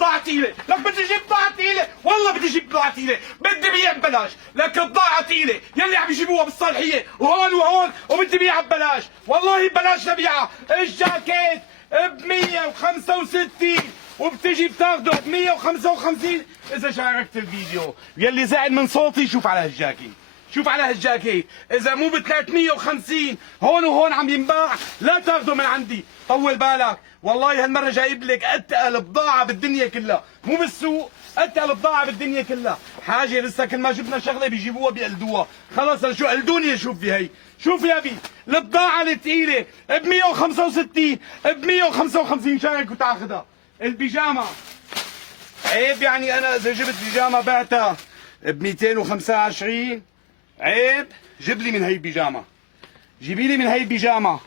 بضاعة تقيلة، لك بدي اجيب بضاعة تقيلة، والله بدي اجيب بضاعة تقيلة، بدي بيع ببلاش، لك بضاعة تقيلة يلي عم يجيبوها بالصالحية وهون وهون وبدي بيعها ببلاش، والله ببلاش لبيعها، الجاكيت ب 165 وبتجي بتاخده ب 155 اذا شاركت الفيديو، يلي زعل من صوتي شوف على هالجاكيت. شوف على هالجاكيت، اذا مو ب 350 هون وهون عم ينباع لا تاخده من عندي، طول بالك، والله هالمره جايب لك اتقل بضاعه بالدنيا كلها، مو بالسوق، اتقل بضاعه بالدنيا كلها، حاجه لسه كل ما جبنا شغله بيجيبوها بيقلدوها، خلص شو قلدوني شوفي هي، شوف يا بي، البضاعه الثقيله ب 165 ب 155 شارك وتاخذها، البيجامه عيب يعني انا اذا جبت بيجامه بعتها ب 225 عيب، جيب لي من هي البيجامه، جيبي لي من هي البيجامه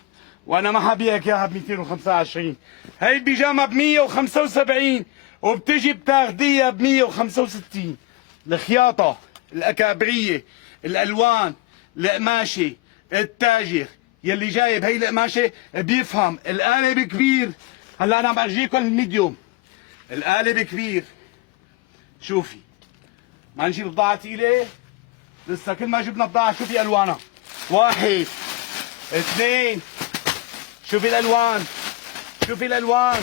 وانا ما حبيعك اياها ب 225، هي البيجامه ب 175 وبتجي بتاخديها ب 165، الخياطه، الاكابريه، الالوان، القماشه، التاجر يلي جايب هي القماشه بيفهم، القالب كبير، هلا انا عم ارجيكم الميديوم، القالب كبير، شوفي ما نجيب بضاعه ثقيله، لسه كل ما جبنا بضاعة شوفي ألوانها، واحد اثنين، شوفي الألوان، شوفي الألوان،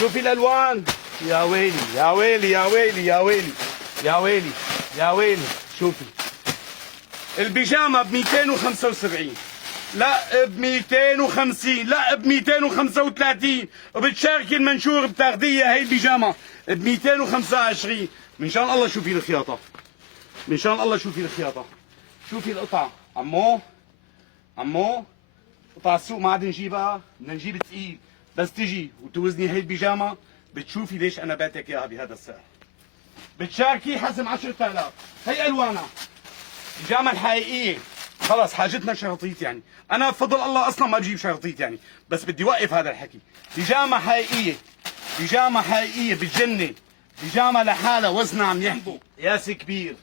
شوفي الألوان، يا ويلي يا ويلي يا ويلي يا ويلي يا ويلي يا ويلي، شوفي البيجامة ب 275 لا ب 250 لا ب 235 وبتشاركي المنشور بتاخديها هي البيجامة ب 225، من شان الله شوفي الخياطة، من شان الله شوفي الخياطة، شوفي القطعة، عمو قطع السوق ما عاد نجيبها، بدنا نجيب ثقيل، بس تجي وتوزني هي البيجامة بتشوفي ليش أنا بعتك إياها بهذا السعر، بتشاركي حزم 10000، هي ألوانها، البيجامة الحقيقية، خلص حاجتنا شرطيط يعني، أنا بفضل الله أصلا ما بجيب شرطيط يعني، بس بدي وقف هذا الحكي، بيجامة حقيقية، بيجامة حقيقية بتجنن، بيجامة لحالها وزنها عم يحكي، قياس كبير،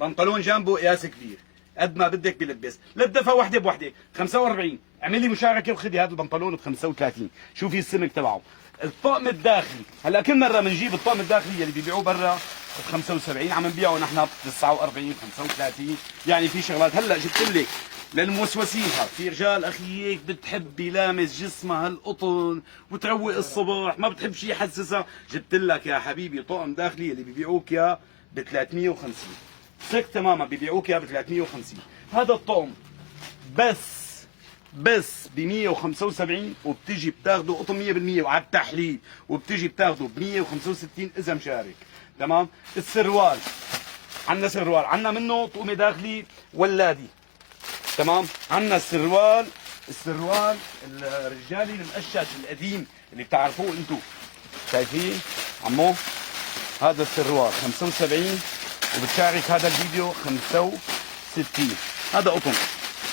بنطلون جنبه قياس كبير، قد ما بدك بلبس، للدفة وحده بوحده 45، اعملي مشاركة وخذي هذا البنطلون ب 35، شوفي السمك تبعه، الطقم الداخلي، هلا كل مرة بنجيب الطقم الداخلي اللي بيبيعوه برا ب 75 عم نبيعه نحن ب 49 35، يعني في شغلات هلا جبت لك للموسوسين، في رجال اخي هيك بتحب يلامس جسمها هالقطن وتروق الصبح، ما بتحب شيء يحسسها، جبت لك يا حبيبي طقم داخلي اللي بيبيعوك اياه ب 350، ثق تماما بيبيعوك اياه ب 350، هذا الطقم بس ب 175 وبتجي بتاخده قطن 100% وعلى التحليل، وبتجي بتاخده ب 165 اذا مشارك، تمام؟ السروال عندنا سروال، عندنا منه طقم داخلي ولادي، تمام؟ عندنا السروال الرجالي المقشش القديم اللي بتعرفوه انتم، شايفين عمو؟ هذا السروال 75 وبتشارك هذا الفيديو 65، هذا قطن،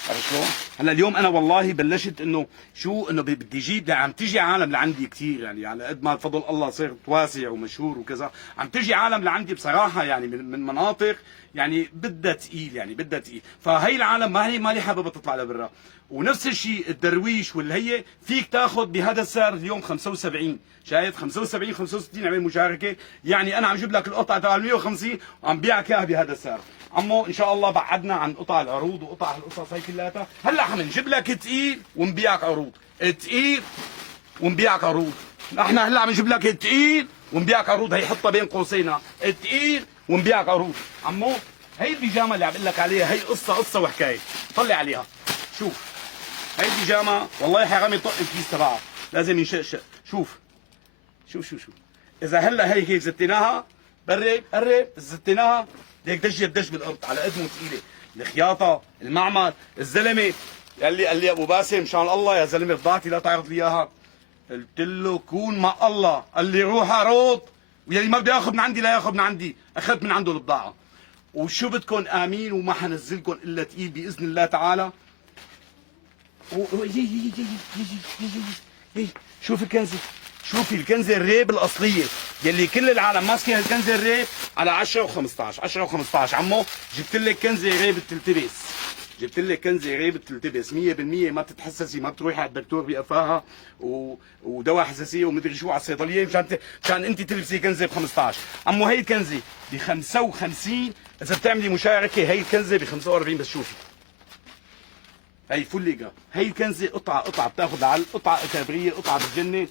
عرفت شلون؟ هلا اليوم انا والله بلشت انه بدي اجيب، عم تيجي عالم لعندي كثير يعني على قد ما بفضل الله صرت واسع ومشهور وكذا، عم تيجي عالم لعندي بصراحه يعني من مناطق يعني بدها ثقيل، يعني بدها ثقيل، فهي العالم ما لي حاببها تطلع لبرا، ونفس الشيء الدرويش واللي هي فيك تاخذ بهذا السعر اليوم 75، شايف 75 65 عمل مشاركه، يعني انا عم جيب لك القطعه تبع 150 وعم بيعك اياها بهذا السعر، عمو ان شاء الله بعدنا عن قطع العروض وقطع القصص هي كلياتها، هلا حنجيب لك ثقيل ونبيعك عروض، ثقيل ونبيعك عروض، نحن هلا عم نجيب لك ثقيل ونبيعك عروض، هي حطها بين قوسين، ثقيل ونبيعك عروض، عمو هي البيجامه اللي عم بقول لك عليها هي قصه وحكايه، طلع عليها، شوف هي البيجامه والله حرام يطق الكيس تبعها، لازم ينشق، شوف اذا هلا هيك زتيناها، قرب زتيناها هيك دش بالارض على قد مو ثقيله، الخياطه، المعمل، الزلمه يلي قال لي ابو باسم مشان الله يا زلمه بضاعتي لا تعرض لي اياها، قلت له كون مع الله، قال لي روح عروض، ويلي ما بده ياخذ من عندي لا ياخذ من عندي، اخذت من عنده البضاعه، وشو بدكم امين وما حنزلكم الا ثقيل باذن الله تعالى. شوف الكنزه، شوفي الكنزه الريب الاصليه يلي كل العالم ماسكه الكنزه الريب على 10 و15 10 و15، عمو جبت لك كنزه ريب بتلتبس، جبت لك كنزه غير بتلتبس 100%، ما بتتحسسي، ما بتروحي على الدكتور بقفاها ودواء حساسيه ومدري شو على الصيدليه مشان انت تلبسي كنزه ب 15. عمو هي الكنزه ب 55، اذا بتعملي مشاركه هي الكنزه ب 45 بس شوفي. هي فول ليجا، هي الكنزه قطعه بتاخذ على قطعه اكابريه، قطعه بتجنن.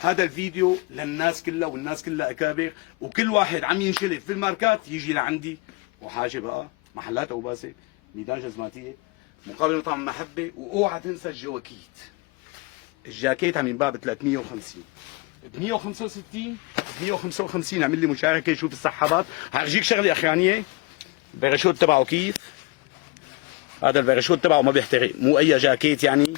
هذا الفيديو للناس كلها، والناس كلها اكابر، وكل واحد عم ينشلف في الماركات يجي لعندي. وحاجه بقى محلات اوباسه، ميدان جزماتيه، مقابل مطعم محبه. واوعى تنسى الجواكيت، الجاكيت عم ينباع ب 350، ب 165 ب 155. اعمل لي مشاركه، شوف السحابات. هرجيك شغله اخرانيه، الباراشوت تبعه كيف. هذا الباراشوت تبعه ما بيحترق، مو اي جاكيت يعني